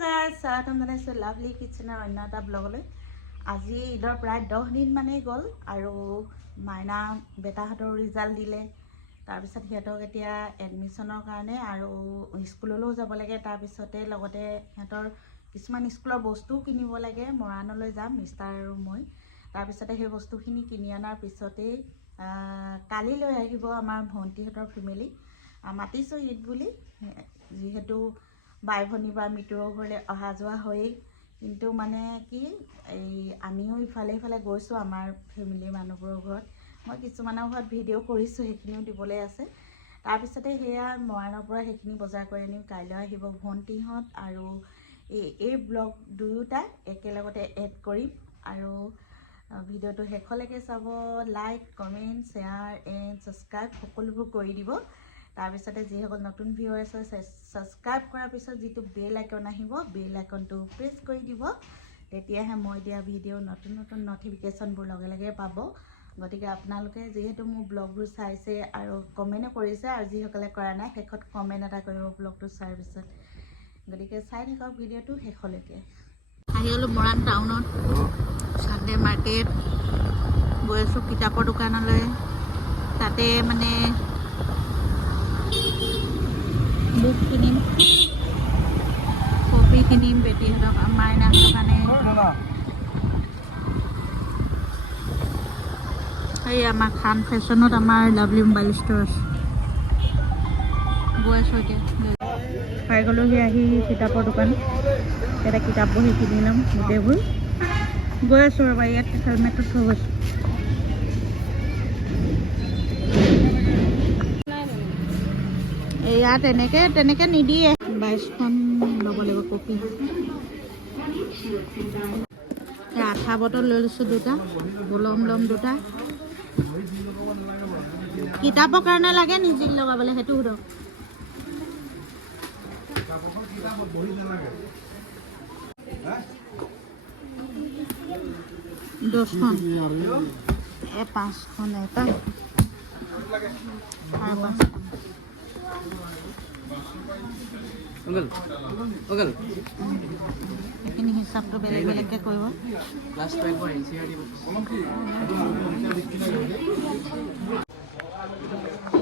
Guys স্বাগতম জনাইছোঁ lovely কিটচেনৰ অন্য এটা ব্লগলৈ। আজি ঈদৰ প্ৰায় 10 দিন মানেই গ'ল আৰু মাইনা বেটাহঁতৰ ৰিজাল্ট দিলে। তাৰপিছত সিহঁতক এতিয়া এডমিশ্যনৰ কাৰণে আৰু স্কুললৈও যাব লাগে। তাৰপিছতে লগতে সিহঁতৰ কিছুমান স্কুলৰ বস্তুও কিনিব লাগে। মৰাণলৈ যাম মিষ্টাৰ আৰু মই। তাৰপিছতে সেই বস্তুখিনি কিনি অনাৰ পিছতেই কালিলৈ আহিব আমাৰ ভণ্টিহঁতৰ ফেমিলি। মাতিছোঁ ঈদ বুলি, যিহেতু বাই ভনী বা মৃত্যুৰ ঘৰলৈ অহা যোৱা হয়েই। কিন্তু মানে কি আমিও ইফালে সিফালে গৈছোঁ আমাৰ ফেমিলিৰ মানুহবোৰৰ ঘৰত। মই কিছুমানৰ ঘৰত ভিডিঅ' কৰিছোঁ, সেইখিনিও দিবলৈ আছে। তাৰপিছতে সেয়া মৰাণৰ পৰা সেইখিনি বজাৰ কৰি আনিম। কাইলৈ আহিব ভণ্টিহঁত আৰু এই ব্লগ দুয়োটা একেলগতে এড কৰিম। আৰু ভিডিঅ'টো শেষলৈকে চাব। Like, comment, share and subscribe সকলোবোৰ কৰি দিব। তাৰপিছতে যিসকল নতুন ভিউৱাৰ্ছ আছে ছাবস্ক্ৰাইব কৰাৰ পিছত যিটো বেল আইকন আহিব, বেল আইকনটো প্ৰেছ কৰি দিব। তেতিয়াহে মই দিয়া ভিডিঅ' নতুন নতুন ন'টিফিকেশ্যনবোৰ লগে লগে পাব। গতিকে আপোনালোকে যিহেতু মোৰ ব্লগবোৰ চাইছে আৰু কমেণ্টো কৰিছে, আৰু যিসকলে কৰা নাই শেষত কমেণ্ট এটা কৰিব ব্লগটো চোৱাৰ পিছত। গতিকে চাই থাকক ভিডিঅ'টো শেষলৈকে। আহি গ'লোঁ মৰাণ টাউনত, চানডে মাৰ্কেট। গৈ আছোঁ কিতাপৰ দোকানলৈ। তাতে মানে বুক কিনিম, কপি কিনিম বেটীহঁতক, মাইনাহঁতৰ কাৰণে। এই আমাৰ খান ফেশ্বনত আমাৰ লাভলি মোবাইল ষ্ট'ৰ আছে। গৈ আছোঁ এতিয়া। পাই গ'লোহি আহি কিতাপৰ দোকান। ইয়াতে কিতাপ বহি কিনি ল'ম গোটেইবোৰ। গৈ আছোঁ ৰ'বা, ইয়াত হেলমেটটো থৈ গৈছোঁ। ইয়াত তেনেকে নিদিয়ে। 22খন ল'ব লাগিব কপি। আঠা বটল লৈ লৈছোঁ দুটা, কলম ল'ম দুটা। কিতাপৰ কাৰণে লাগে নিজে লগাবলৈ, সেইটো সোধক। দহখন, 5খন এটা আৰু 5খন। এইখিনি হিচাপটো বেলেগ বেলেগকৈ কৰিব।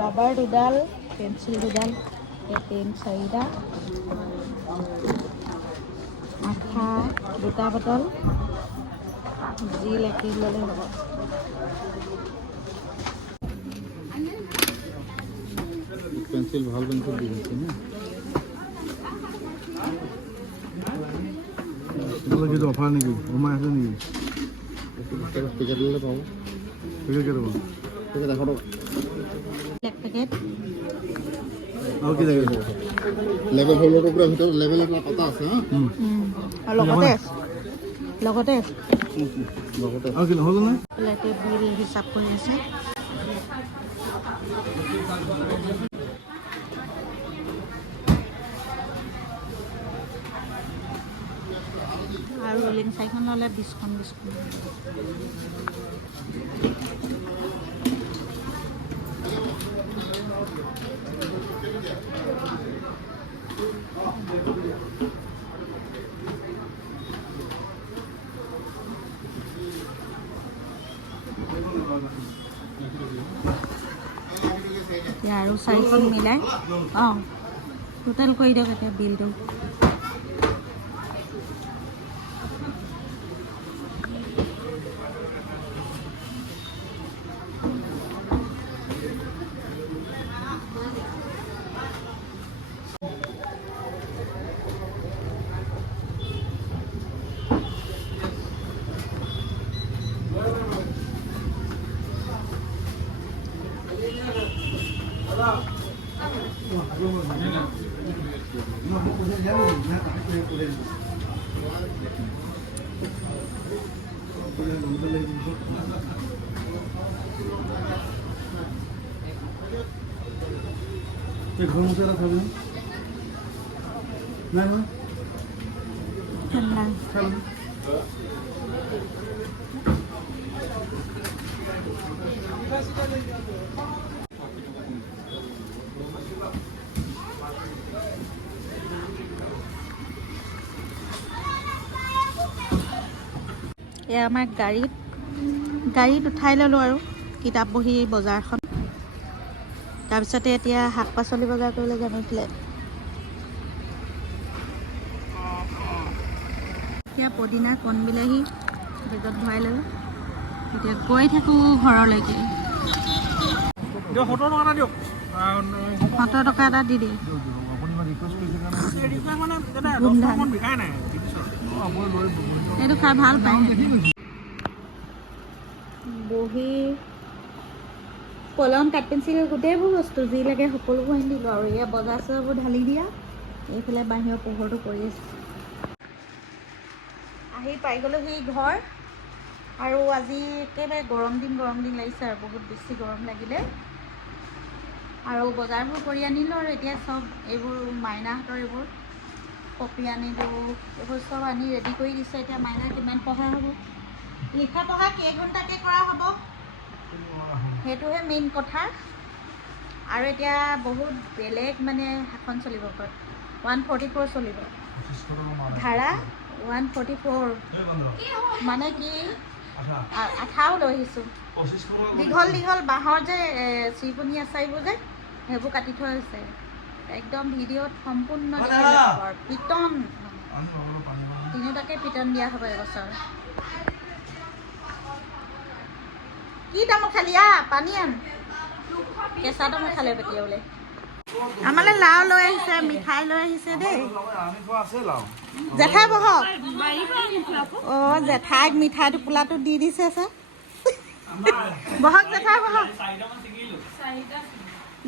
ৰাবাৰ দুডাল, পেঞ্চিল দুডাল, পেন 4টা, আঠা 2টা বটল, জিল 1 কেজি ল'লে হ'ব। পেন্সিল ভাল পেন্সিল দি দিছে না। কিন্তু অফাৰ নেকি? কমাই আছে নেকি? টিকেট ল'লে পাব। টিকেট কেইটা পাব? টিকেট 100 টকা। এক পেকেট। আৰু কি লাগে? লেবেল হ'লেতো পুৰা ভিতৰত লেবেল এটা কটা আছে হা? আৰু লগতে আৰু কি নহ'ল নে? প্লেটে বিল হিচাপ কৰি আছে। আৰু ৰোলিং 4খন ল'লে 20খন। এতিয়া আৰু 4খন মিলাই টোটেল কৰি দিয়ক এতিয়া বিলটো। ঘৰ মুচাৰা খাবি নাই নহয়? এয়া আমাৰ গাড়ীত উঠাই ল'লোঁ আৰু কিতাপ বহী বজাৰখন। তাৰপিছতে এতিয়া শাক পাচলি বজাৰ কৰিবলৈ যাম এইফালে। এতিয়া পদিনা কণ বিলাহী বেগত ভৰাই ল'লোঁ। এতিয়া গৈ থাকোঁ ঘৰলৈকে। 70 টকা এটা দি দিয়ে। এইটো খাই ভাল পায়। বহী কলম কাঠ পেঞ্চিল গোটেইবোৰ বস্তু যি লাগে সকলোবোৰ আনি দিলোঁ আৰু এয়া বজাৰ চজাৰবোৰ ঢালি দিয়া। এইফালে বাহিৰৰ পোহৰটো কৰি আছোঁ। আহি পাই গ'লোঁ সেই ঘৰ। আৰু আজি একেবাৰে গৰম দিন লাগিছে আৰু বহুত বেছি গৰম লাগিলে। আৰু বজাৰবোৰ কৰি আনিলোঁ আৰু এতিয়া চব এইবোৰ মাইনাহঁতৰ এইবোৰ কপি আনিলোঁ, এইবোৰ চব আনি ৰেডি কৰি দিছে। এতিয়া মাইনা কিমান পঢ়া হ'ব, লিখা পঢ়া কেইঘণ্টাকৈ কৰা হ'ব সেইটোহে মেইন কথা। আৰু এতিয়া বহুত বেলেগ মানে শাসন চলিব ঘৰত। 144 চলিব, ধাৰা 144 মানে কি আঠাও লৈ আহিছোঁ। দীঘল বাঁহৰ যে চিৰিপনি আচাৰিবোৰ যে সেইবোৰ কাটি থোৱা হৈছে। একদম ভিডিঅ'ত সম্পূৰ্ণ পিটন তিনিওটাকে পিটন দিয়া হ'ব এবছৰ। কি তামোল খালি পানী আন, কেঁচা তামোল খালে পেটিয়াবলে। আমালৈ লাও লৈ আহিছে, মিঠাই লৈ আহিছে দেই। জেঠাই বহক। অঁ জেঠাইক মিঠাই টোপোলাটো দি দিছে চা। বহক জেঠাই বহক।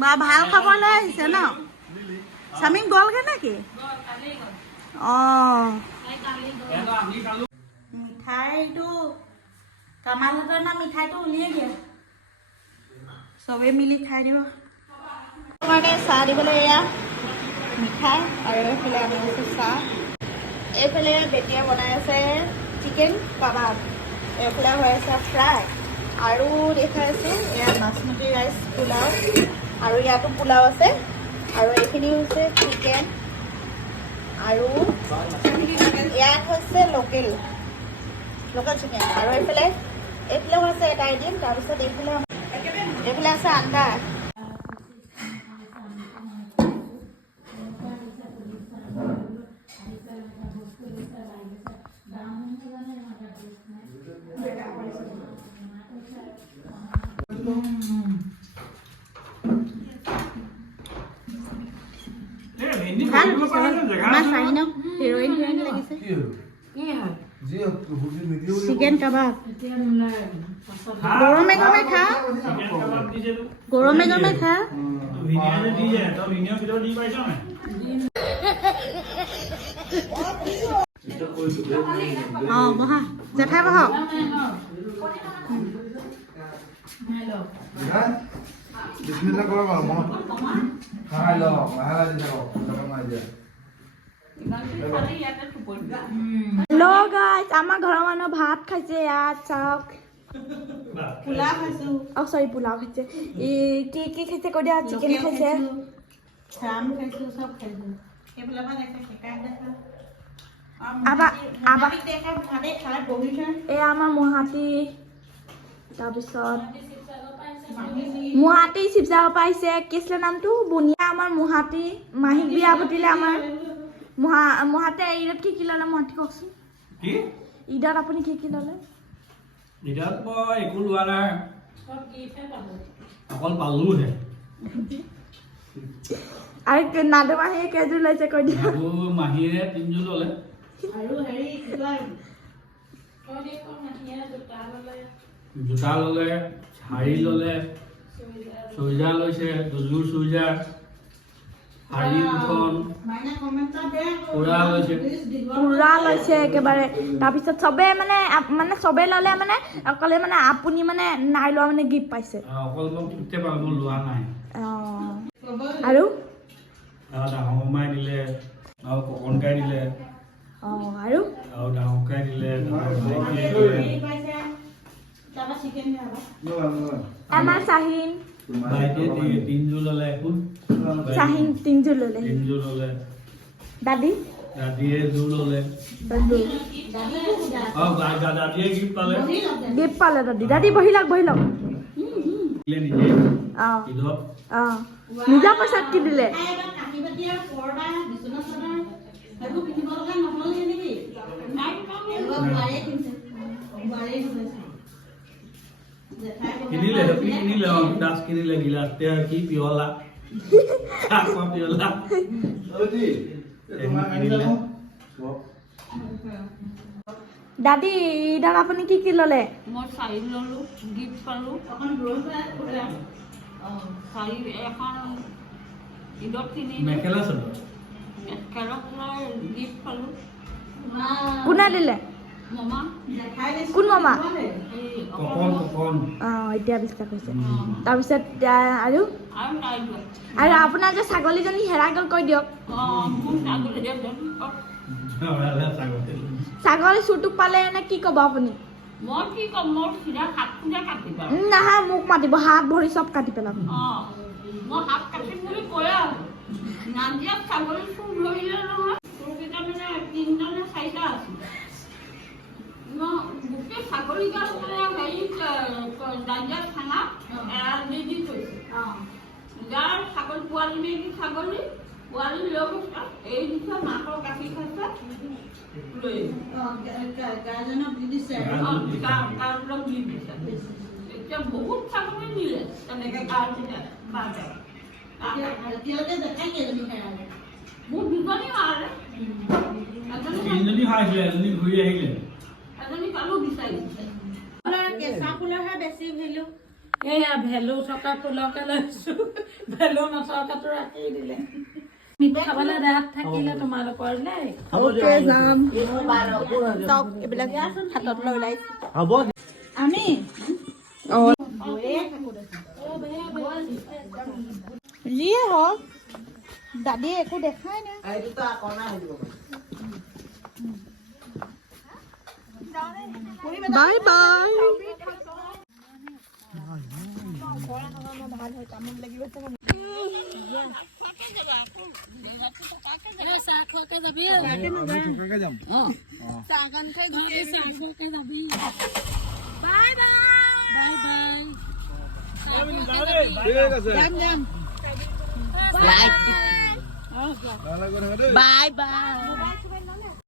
বা ভাল খবৰ লৈ আহিছে ন। স্বামী গ'লগৈ নেকি? অঁ মিঠাইটো কামালহঁতৰ না মিঠাইটো উলিয়াই দিয়া, চবেই মিলি খাই দিব। কাৰণে চাহ দিবলৈ এয়া মিঠাই আৰু এইফালে আনি আছে চাহ। এইফালে বেটিয়ে বনাই আছে চিকেন কাবাব, এইফালে হৈ আছে ফ্ৰাই আৰু দেখাই আছে এয়া বাচমতি ৰাইচ পোলাও। আৰু ইয়াতো পোলাও আছে আৰু এইখিনি হৈছে চিকেন আৰু ইয়াত হৈছে লোকেল চিকেন। আৰু এইফালে হৈছে এটা আইটেম। তাৰপিছত এইফালে আছে আন্দা। হিৰোইন লাগিছে। চিকেন কাবাব গৰমে খা, গৰমে খা। অঁ বহা জেঠাই বহক। হেল্ল' গাইজ, আমাৰ ঘৰৰ মানুহ ভাত খাইছে। ইয়াত চাওক পোলাও খাইছোঁ। অঁ চৰি পোলাও খাইছে। কি খাইছে কৈ দিয়া। চিকেন খাইছে, চাম খাইছোঁ, চব খাইছোঁ। এয়া আমাৰ মহাতি। তাৰপিছত মহাতি শিৱসাগৰ পৰা আহিছে। কি আছিলে নামটো? বুনিয়া। আমাৰ মহাতি মাহীক বিয়া পাতিলে। আমাৰ মহাতে ঈদত কি ল'লে মহাতি কওকচোন। ঈদত আপুনি কি ল'লে? ঈদত মই একো লোৱা নাই, অকল পালোহে। আৰু নাদু মাহীয়ে কেইযোৰ লৈছে কৈ দিয়া। মাহীয়ে 3 যোৰ ল'লে। জোতা ল'লে, শাৰী ল'লে, চুইজাৰ লৈছে, 2 চুইজাৰ, শাৰী 2খন, পুৰা লৈছে একেবাৰে। তাৰপিছত চবে মানে চবে ল'লে মানে অকলে মানে আপুনি মানে নাই লোৱা মানে গিফ্ট পাইছে। অকল মই গিফ্টে পালোঁ, মই লোৱা নাই। আৰু ডাঙৰ মামাই দিলে, আৰু ককনকাই দিলে, আৰু ডাঙৰকাই দিলে, আমাৰ চাহিন ভাইটিয়ে 3 যোৰ ল'লে। চাহিন 3 যোৰ ল'লে। দাদী দাদিয়ে জোৰ ল'লে দাদিয়ে গিফ্ট পালে গিফ্ট পালে দাদি বহি লওক নিজে ঈদত নিজা পইচাত কি দিলে কিনিলে দাস কিনিলে গিলাচ কি পিয়লা পিয়লা দাদি ঈদত আপুনি কি কি ল'লে মই শাড়ী ল'লোঁ গিফ্ট পালোঁ শাড়ী এখন ঈদত কিনি মেখেলা চাদৰ মেখেলা গিফ্ট পালোঁ কোনে দিলে মামা কোন মামা এই কপন এতিয়া বিশ্বাস হৈছে তাৰপিছত আৰু আৰু নাই যোৱা আৰু আপোনাৰ যে ছাগলীজনী হেৰাই গ'ল কৈ দিয়ক মোৰ ছাগলী ছাগলী চুৰটোক পালে নে কি ক'ব আপুনি মই কি ক'ম মোৰ চিধা হাত খুঁজা কাটিবা নহয় মোক মাতিব হাত ভৰি চব কাটি পেলাব মই হাত কাটিম বুলি কৈ আছোঁ নাজিয়াক ছাগলী চুৰ ধৰিলে নহয় চুৰকেইটা মানে 3টা নে 4টা আছিল গোটেই ছাগলীগাল মানে হেৰি নাজিয়াক থানাত এৰাল দি থৈছে যাৰ ছাগলী পোৱালি মেলি ছাগলী পোৱালি লৈ গৈছে এই দিছে মাকৰ গাখীৰ খাইছে লৈ গাৰ্জেনক দি দিছে গাৰ্জেনক দি দিছে এতিয়া বহুত ছাগলী নিলে তেনেকৈ গাৰ্জেনে মোৰ দুজনী মাৰে তিনিজনী হাৰাইছিলে এজনী ঘূৰি আহিলে এজনী পালোঁ বিচাৰি কেঁচা ফুলৰহে বেছি ভেলু এয়া ভেলু থকা ফুলকে লৈছো ভেলু নথকাটো ৰাখি দিলে মিঠ খাবলৈ দেহাত থাকিলে তোমালোকৰ দেই যাম চাওক এইবিলাক হাতত লৈ ওলাইছো হ'ব আমি যিয়ে হওক দাদীয়ে একো দেখাই নাই বাই বাই চাহ খোৱাকে যাবি চাহকণ খাই ঘৰতে চাহ খোৱাকে যাবি বাই বাই বাই বাই ঠিক আছে বাই বাই